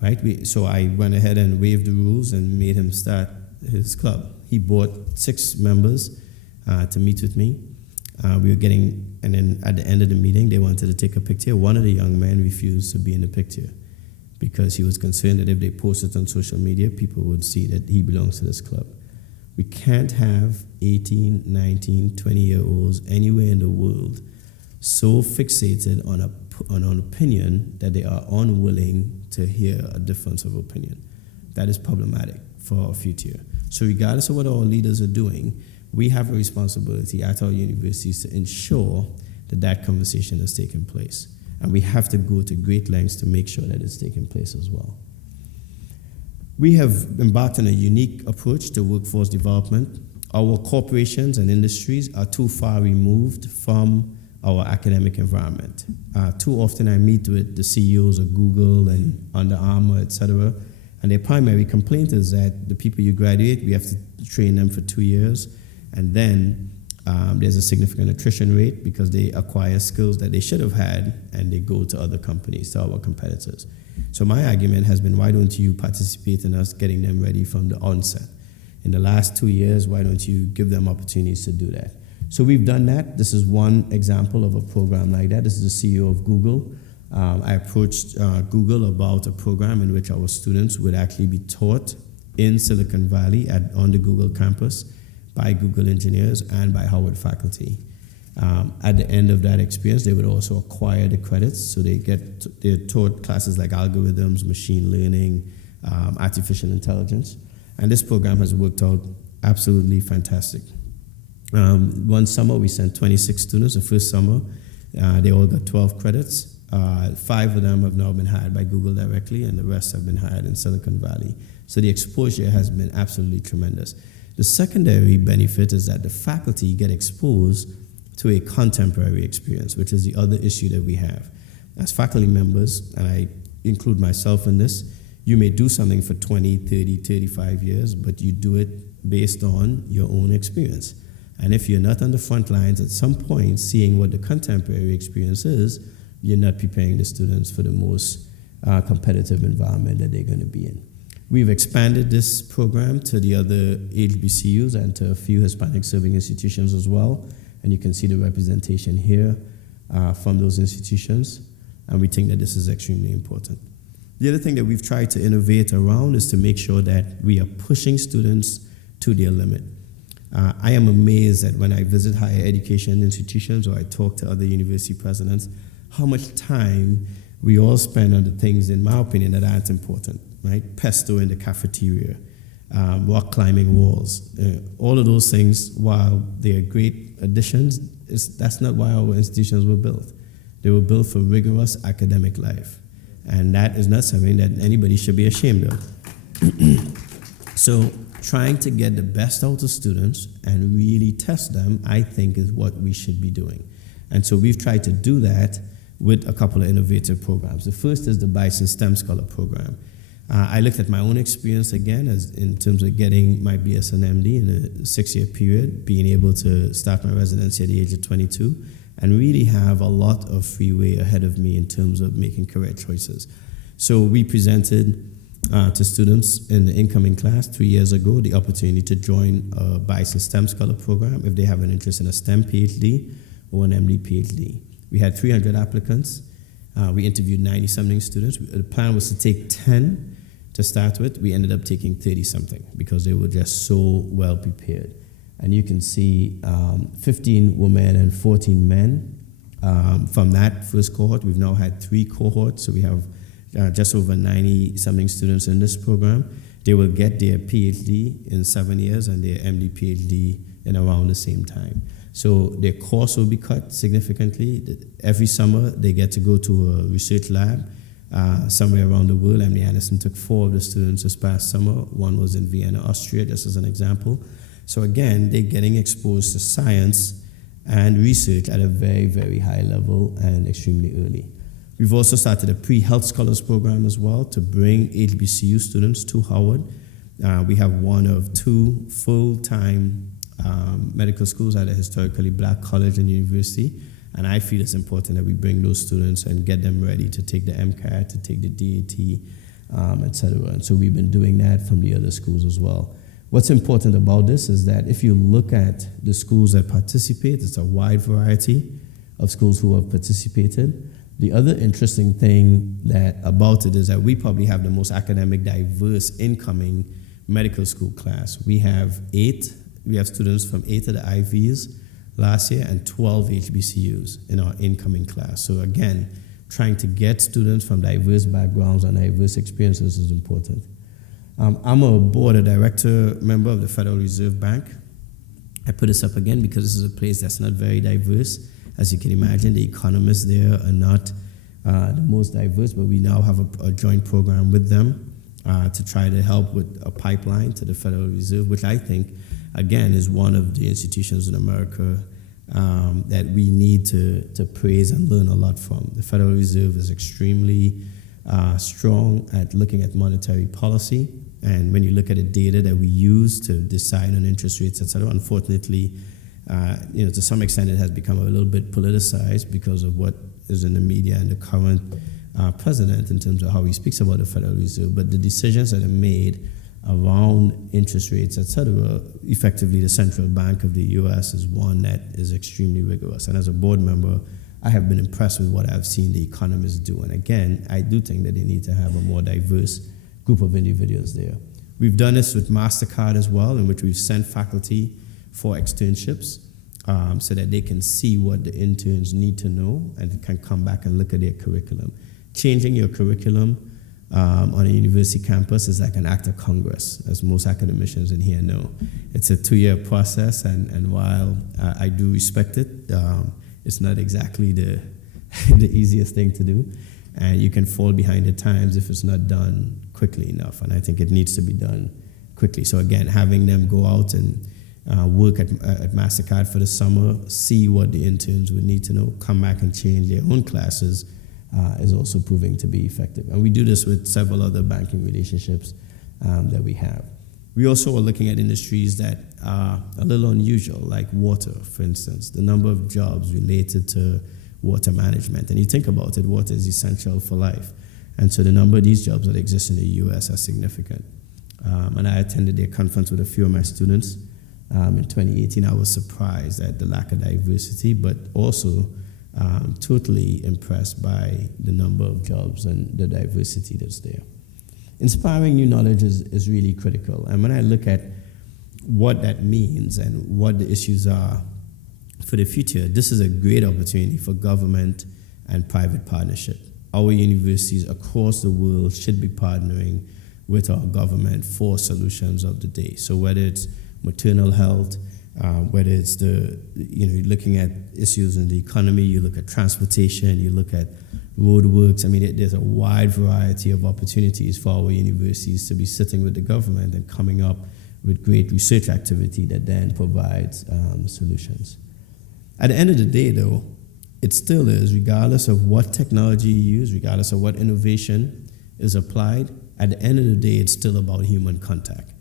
right? So I went ahead and waived the rules and made him start his club. He brought 6 members to meet with me. We were getting, and then at the end of the meeting, they wanted to take a picture. One of the young men refused to be in the picture because he was concerned that if they posted on social media, people would see that he belongs to this club. We can't have 18, 19, 20-year-olds anywhere in the world so fixated on an opinion that they are unwilling to hear a difference of opinion. That is problematic for our future. So regardless of what our leaders are doing, we have a responsibility at our universities to ensure that that conversation is taking place. And we have to go to great lengths to make sure that it's taking place as well. We have embarked on a unique approach to workforce development. Our corporations and industries are too far removed from our academic environment. Too often I meet with the CEOs of Google and Under Armour, etc., and their primary complaint is that the people you graduate, we have to train them for 2 years, and then there's a significant attrition rate because they acquire skills that they should have had, and they go to other companies, to our competitors. So my argument has been, why don't you participate in us getting them ready from the onset? In the last 2 years, why don't you give them opportunities to do that? So we've done that. This is one example of a program like that. This is the CEO of Google. I approached Google about a program in which our students would actually be taught in Silicon Valley on the Google campus by Google engineers and by Howard faculty. At the end of that experience, they would also acquire the credits, so they're taught classes like algorithms, machine learning, artificial intelligence, and this program has worked out absolutely fantastic. One summer, we sent 26 students. The first summer, they all got 12 credits. 5 of them have now been hired by Google directly, and the rest have been hired in Silicon Valley. So the exposure has been absolutely tremendous. The secondary benefit is that the faculty get exposed to a contemporary experience, which is the other issue that we have. As faculty members, and I include myself in this, you may do something for 20, 30, 35 years, but you do it based on your own experience. And if you're not on the front lines, at some point, seeing what the contemporary experience is, you're not preparing the students for the most competitive environment that they're going to be in. We've expanded this program to the other HBCUs and to a few Hispanic serving institutions as well. And you can see the representation here from those institutions. And we think that this is extremely important. The other thing that we've tried to innovate around is to make sure that we are pushing students to their limit. I am amazed that when I visit higher education institutions or I talk to other university presidents, how much time we all spend on the things, in my opinion, that aren't important, right? Pesto in the cafeteria, rock climbing walls, all of those things, while they are great additions, that's not why our institutions were built. They were built for rigorous academic life. And that is not something that anybody should be ashamed of. So trying to get the best out of students and really test them, I think, is what we should be doing. And so we've tried to do that with a couple of innovative programs. The first is the Bison STEM Scholar program. I looked at my own experience again in terms of getting my BS and MD in a 6-year period, being able to start my residency at the age of 22, and really have a lot of freeway ahead of me in terms of making career choices. So we presented to students in the incoming class 3 years ago the opportunity to join a Bison STEM Scholar program if they have an interest in a STEM PhD or an MD PhD. We had 300 applicants. We interviewed 90-something students. The plan was to take 10 to start with. We ended up taking 30-something because they were just so well prepared. And you can see 15 women and 14 men. From that first cohort, we've now had 3 cohorts, so we have just over 90-something students in this program. They will get their PhD in 7 years and their MD PhD in around the same time. So their course will be cut significantly. Every summer, they get to go to a research lab somewhere around the world. MD Anderson took 4 of the students this past summer. One was in Vienna, Austria, just as an example. So again, they're getting exposed to science and research at a very, very high level and extremely early. We've also started a pre-health scholars program as well to bring HBCU students to Howard. We have one of 2 full-time medical schools at a historically black college and university. And I feel it's important that we bring those students and get them ready to take the MCAT, to take the DAT, et cetera. And so we've been doing that from the other schools as well. What's important about this is that if you look at the schools that participate, it's a wide variety of schools who have participated. The other interesting thing about it is that we probably have the most academic diverse incoming medical school class. We have students from 8 of the Ivies last year and 12 HBCUs in our incoming class. So again, trying to get students from diverse backgrounds and diverse experiences is important. I'm a board of director member of the Federal Reserve Bank. I put this up again because this is a place that's not very diverse. As you can imagine, the economists there are not the most diverse, but we now have a joint program with them to try to help with a pipeline to the Federal Reserve, which I think, again, is one of the institutions in America that we need to praise and learn a lot from. The Federal Reserve is extremely strong at looking at monetary policy. And when you look at the data that we use to decide on interest rates, et cetera, unfortunately, to some extent it has become a little bit politicized because of what is in the media and the current president in terms of how he speaks about the Federal Reserve. But the decisions that are made around interest rates, et cetera, effectively the central bank of the U.S. is one that is extremely rigorous. And as a board member, I have been impressed with what I've seen the economists do. And again, I do think that they need to have a more diverse group of individuals there. We've done this with MasterCard as well, in which we've sent faculty for externships so that they can see what the interns need to know and can come back and look at their curriculum. Changing your curriculum on a university campus is like an act of Congress, as most academicians in here know. It's a 2-year process, and while I do respect it, it's not exactly the easiest thing to do. And you can fall behind the times if it's not done quickly enough. And I think it needs to be done quickly. So again, having them go out and work at MasterCard for the summer, see what the interns would need to know, come back and change their own classes is also proving to be effective. And we do this with several other banking relationships that we have. We also are looking at industries that are a little unusual, like water, for instance, the number of jobs related to water management. And you think about it, water is essential for life. And so the number of these jobs that exist in the U.S. are significant. And I attended their conference with a few of my students. In 2018, I was surprised at the lack of diversity, but also totally impressed by the number of jobs and the diversity that's there. Inspiring new knowledge is really critical. And when I look at what that means and what the issues are for the future, this is a great opportunity for government and private partnership. Our universities across the world should be partnering with our government for solutions of the day. So whether it's maternal health, whether it's looking at issues in the economy, you look at transportation, you look at roadworks. I mean, there's a wide variety of opportunities for our universities to be sitting with the government and coming up with great research activity that then provides solutions. At the end of the day, though, it still is, regardless of what technology you use, regardless of what innovation is applied, at the end of the day, it's still about human contact.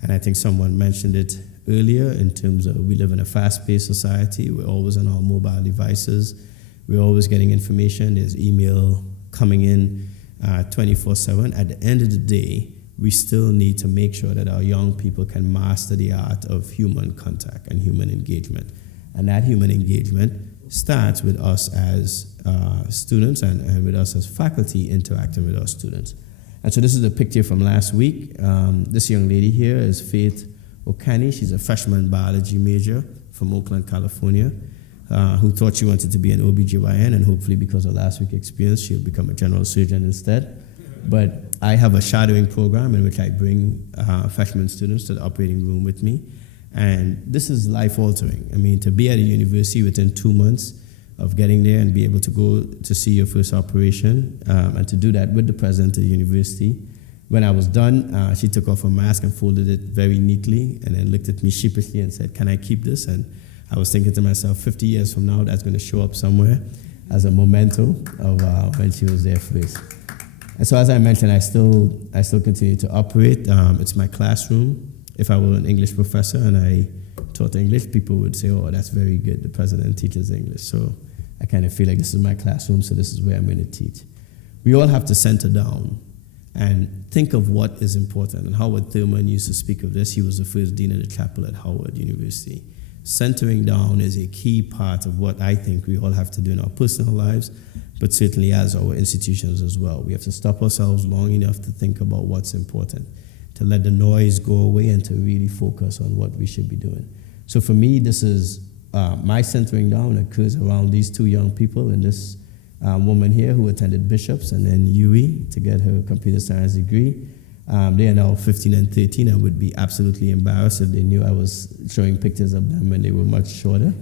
And I think someone mentioned it earlier in terms of we live in a fast-paced society. We're always on our mobile devices. We're always getting information. There's email coming in 24/7. At the end of the day, we still need to make sure that our young people can master the art of human contact and human engagement. And that human engagement starts with us as students and with us as faculty interacting with our students. And so this is a picture from last week. This young lady here is Faith Okani. She's a freshman biology major from Oakland, California, who thought she wanted to be an OBGYN, and hopefully because of last week's experience, she'll become a general surgeon instead. But I have a shadowing program in which I bring freshman students to the operating room with me. And this is life-altering. I mean, to be at a university within 2 months of getting there and be able to go to see your first operation, and to do that with the president of the university. When I was done, she took off her mask and folded it very neatly and then looked at me sheepishly and said, "Can I keep this?" And I was thinking to myself, 50 years from now, that's going to show up somewhere as a memento of when she was there first. And so as I mentioned, I still continue to operate. It's my classroom. If I were an English professor and I taught English, people would say, oh, that's very good, the president teaches English. So I kind of feel like this is my classroom, so this is where I'm going to teach. We all have to center down and think of what is important. And Howard Thurman used to speak of this. He was the first dean of the chapel at Howard University. Centering down is a key part of what I think we all have to do in our personal lives, but certainly as our institutions as well. We have to stop ourselves long enough to think about what's important, to let the noise go away and to really focus on what we should be doing. So for me, this is my centering down occurs around these two young people and this woman here who attended Bishop's and then UE to get her computer science degree. They are now 15 and 13 and would be absolutely embarrassed if they knew I was showing pictures of them when they were much shorter.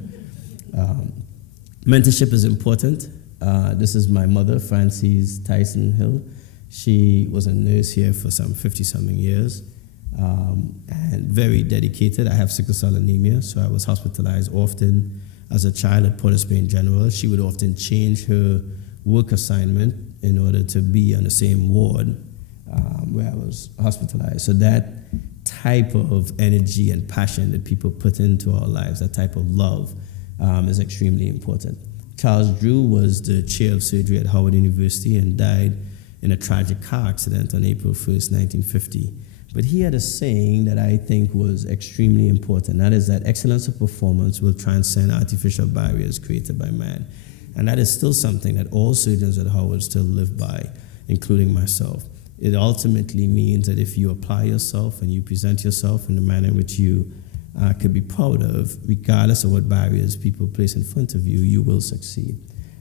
Mentorship is important. This is my mother, Frances Tyson Hill. She was a nurse here for some 50-something years and very dedicated. I have sickle cell anemia, so I was hospitalized often as a child at Port of Spain General. She would often change her work assignment in order to be on the same ward where I was hospitalized. So that type of energy and passion that people put into our lives, that type of love, is extremely important. Charles Drew was the chair of surgery at Howard University and died in a tragic car accident on April 1st, 1950. But he had a saying that I think was extremely important. That is that excellence of performance will transcend artificial barriers created by man. And that is still something that all surgeons at Howard still live by, including myself. It ultimately means that if you apply yourself and you present yourself in a manner which you could be proud of, regardless of what barriers people place in front of you, you will succeed.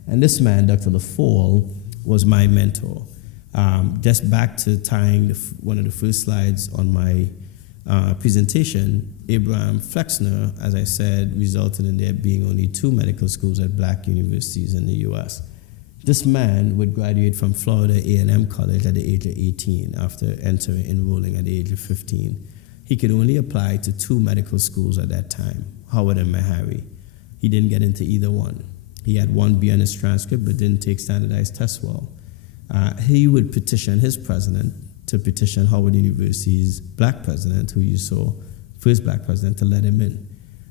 And this man, Dr. LaFall, was my mentor. Just back to tying one of the first slides on my presentation, Abraham Flexner, as I said, resulted in there being only 2 medical schools at black universities in the U.S. This man would graduate from Florida A&M College at the age of 18 after enrolling at the age of 15. He could only apply to 2 medical schools at that time, Howard and Meharry. He didn't get into either one. He had 1 B on his transcript but didn't take standardized tests well. He would petition his president to petition Howard University's black president, who you saw, first black president, to let him in.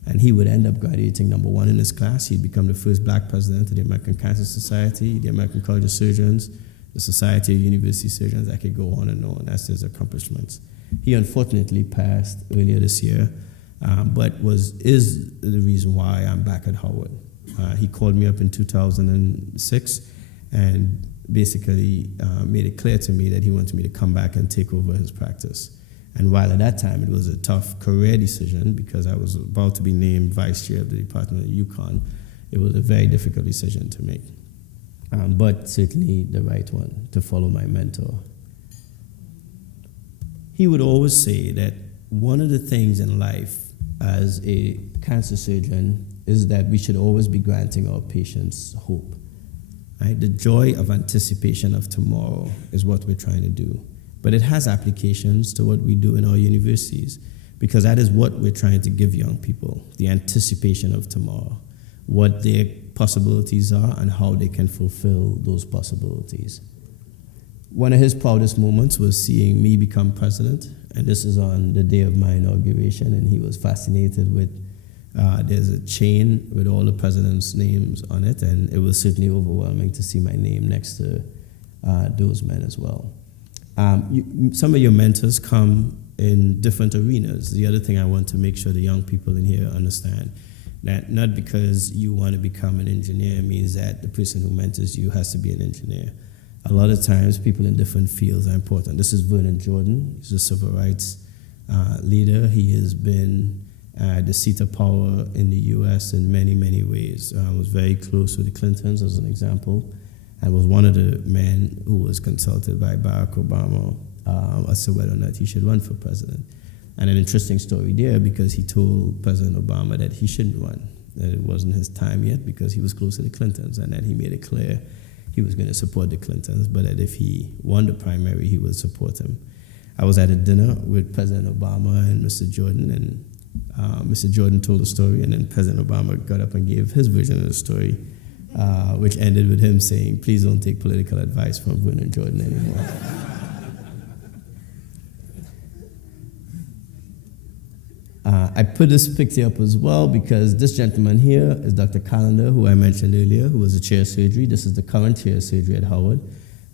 And he would end up graduating number 1 in his class. He'd become the first black president of the American Cancer Society, the American College of Surgeons, the Society of University Surgeons. I could go on and on. That's his accomplishments. He unfortunately passed earlier this year, but is the reason why I'm back at Howard. He called me up in 2006 and basically made it clear to me that he wanted me to come back and take over his practice. And while at that time it was a tough career decision because I was about to be named vice chair of the Department of UConn, it was a very difficult decision to make. But certainly the right one, to follow my mentor. He would always say that one of the things in life as a cancer surgeon is that we should always be granting our patients hope. Right? The joy of anticipation of tomorrow is what we're trying to do. But it has applications to what we do in our universities, because that is what we're trying to give young people, the anticipation of tomorrow, what their possibilities are and how they can fulfill those possibilities. One of his proudest moments was seeing me become president, and this is on the day of my inauguration, and he was fascinated with, there's a chain with all the president's names on it, and it was certainly overwhelming to see my name next to those men as well. Some of your mentors come in different arenas. The other thing I want to make sure the young people in here understand, that not because you want to become an engineer means that the person who mentors you has to be an engineer. A lot of times people in different fields are important. This is Vernon Jordan. He's a civil rights leader. He has been the seat of power in the U.S. in many, many ways. Was very close with the Clintons, as an example, and was one of the men who was consulted by Barack Obama as to whether or not he should run for president. And an interesting story there, because he told President Obama that he shouldn't run, that it wasn't his time yet because he was close to the Clintons, and that he made it clear he was going to support the Clintons, but that if he won the primary, he would support him. I was at a dinner with President Obama and Mr. Jordan, and Mr. Jordan told a story, and then President Obama got up and gave his version of the story, which ended with him saying, "Please don't take political advice from Vernon Jordan anymore." I put this picture up as well because this gentleman here is Dr. Callender, who I mentioned earlier, who was a chair of surgery. This is the current chair of surgery at Howard,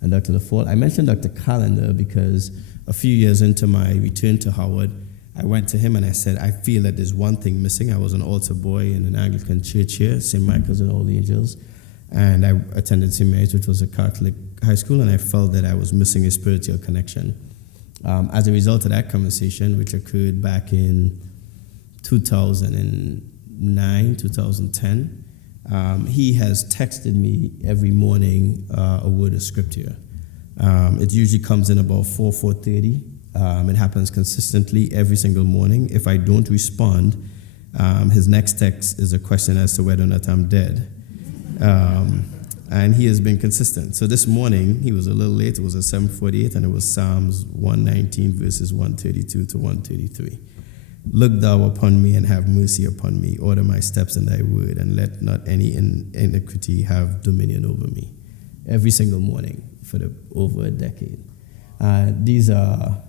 and Dr. LaFort. I mentioned Dr. Callender because a few years into my return to Howard, I went to him and I said, I feel that there's one thing missing. I was an altar boy in an Anglican church here, St. Michael's and All Angels, and I attended St. Mary's, which was a Catholic high school, and I felt that I was missing a spiritual connection. As a result of that conversation, which occurred back in 2009, 2010, he has texted me every morning a word of scripture. It usually comes in about 4:30. It happens consistently every single morning. If I don't respond, his next text is a question as to whether or not I'm dead. And he has been consistent. So this morning, he was a little late. It was at 7:48, and it was Psalms 119, verses 132 to 133. Look thou upon me and have mercy upon me. Order my steps in thy word, and let not any iniquity have dominion over me. Every single morning for over a decade. These are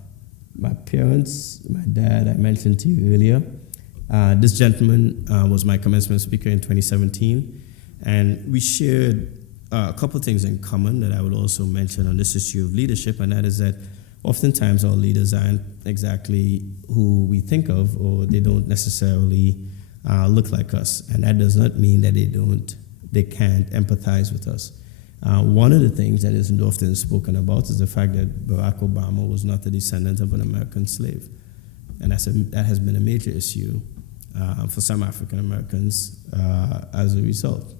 my parents, my dad, I mentioned to you earlier. This gentleman was my commencement speaker in 2017, and we shared a couple of things in common that I would also mention on this issue of leadership, and that is that oftentimes our leaders aren't exactly who we think of, or they don't necessarily look like us, and that does not mean that they can't empathize with us. One of the things that isn't often spoken about is the fact that Barack Obama was not a descendant of an American slave, and that has been a major issue for some African Americans as a result.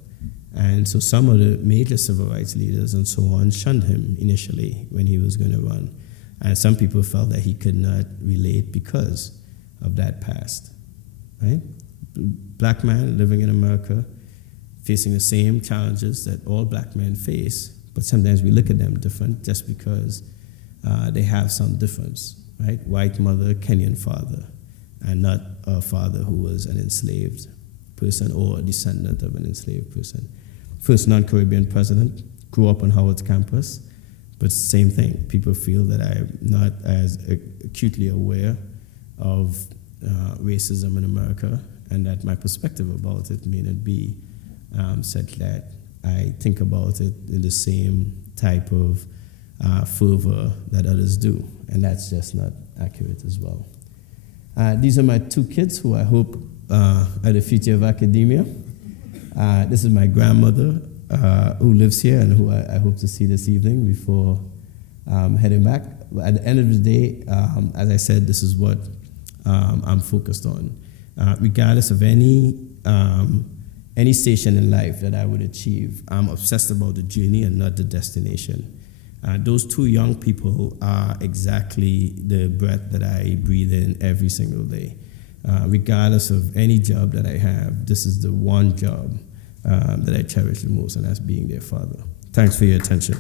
And so some of the major civil rights leaders and so on shunned him initially when he was going to run. And some people felt that he could not relate because of that past, right? Black man living in America, facing the same challenges that all black men face, but sometimes we look at them different just because they have some difference, right? White mother, Kenyan father, and not a father who was an enslaved person or a descendant of an enslaved person. First non-Caribbean president, grew up on Howard's campus, but same thing. People feel that I'm not as acutely aware of racism in America, and that my perspective about it may not be such that I think about it in the same type of fervor that others do, and that's just not accurate as well. These are my two kids who I hope are the future of academia. This is my grandmother who lives here and who I hope to see this evening before heading back. At the end of the day, as I said, this is what I'm focused on. Regardless of any station in life that I would achieve, I'm obsessed about the journey and not the destination. Those two young people are exactly the breath that I breathe in every single day. Regardless of any job that I have, this is the one job that I cherish the most, and that's being their father. Thanks for your attention.